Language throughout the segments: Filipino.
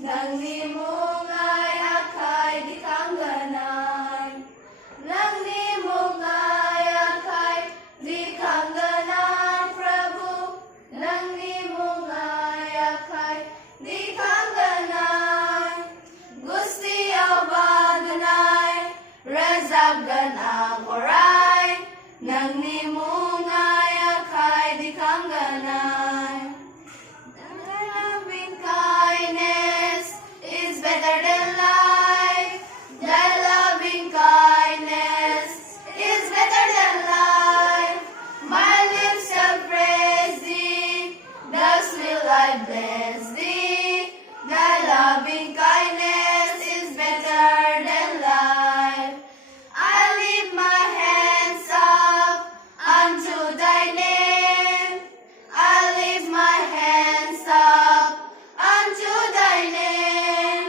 Nang nimungay akay di kangganan. Nang nimungay akay di kangganan, Prabhu. Nang nimungay akay di kangganan. Gusti awaganay, rezab ganang oray. Nang nimungay akay di kangganan. Loving kindness is better than life. Thy loving kindness is better than life. My lips shall praise thee, thus will I bless thee. Thy loving kindness is better than life. I lift my hands up unto thy name. I lift my hands up unto thy name.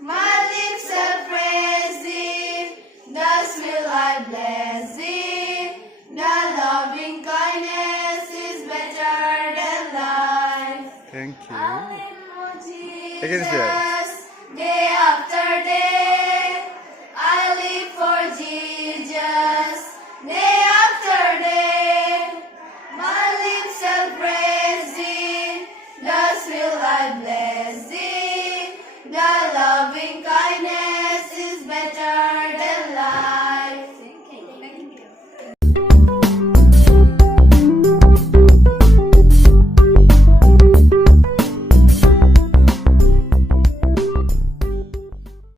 My lips shall praise thee, thus will I bless thee. Thy loving kindness is better than life. Thank you. I live for Again, sir. Jesus, day after day. I live for Jesus.